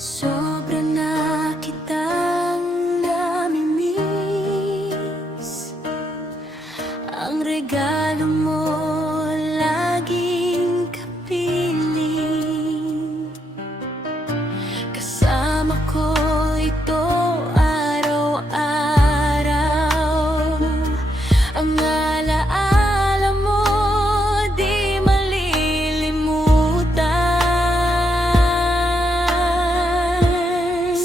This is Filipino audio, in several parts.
Sobra na kitang namimiss. Ang regalo mo laging kapiling. Kasama ko ito araw-araw. Ang alaala mo di malilimutan.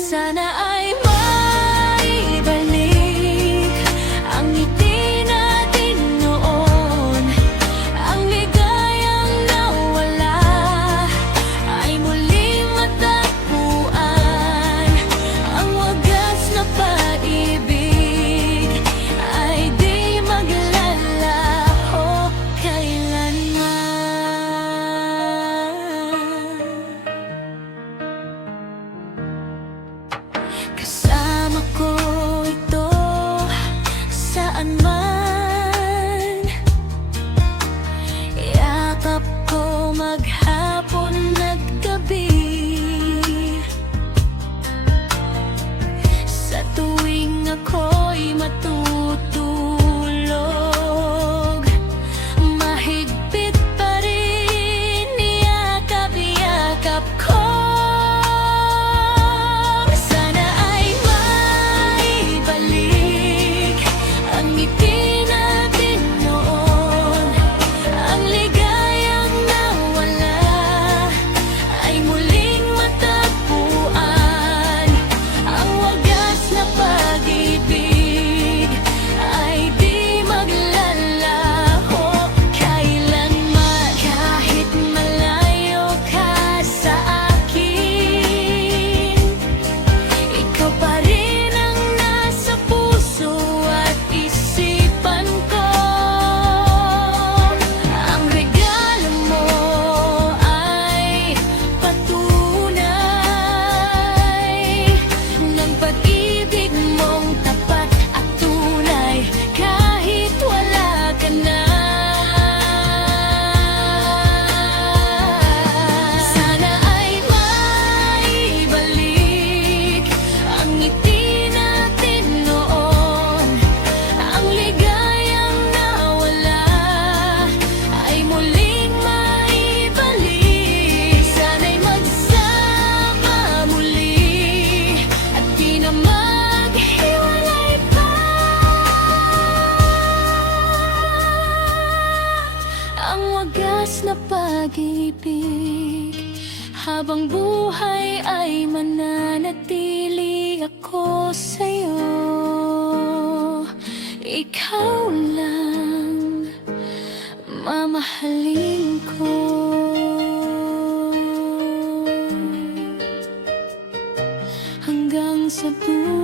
Sana ay maibalik ang ngiti natin noon. Ang ligayang nawala ay muling matagpuan. Ang wagas na pag-ibig ay di maglalaho kailanman. Kasama ko ito saan man. Yakap ko maghapon at gabi. Sa tuwing ako'y matutulog, mahigpit pa rin yakap-yakap ko. Sana ay maibalik ang ngiti natin noon. Ang ligayang nawala ay muling matagpuan. Ang wagas na pag-ibig ay di maglalaho kailanman. Kahit malayo ka sa akin, ikaw pa rin ang nasa puso at isipan ko. Ang regalo mo ay patunay ng pag-ibig mong tapat at tunay kahit wala ka na. Sana ay maibalik ang ngiti natin noon. Ang ligayang nawala ay muling maibalik. Sana'y magsama muli at di na maghiwalay pa. Ang wagas na pag-ibig, habang buhay ay mananatili ako sa'yo. Ikaw lang mamahalin ko. Hanggang sa buhay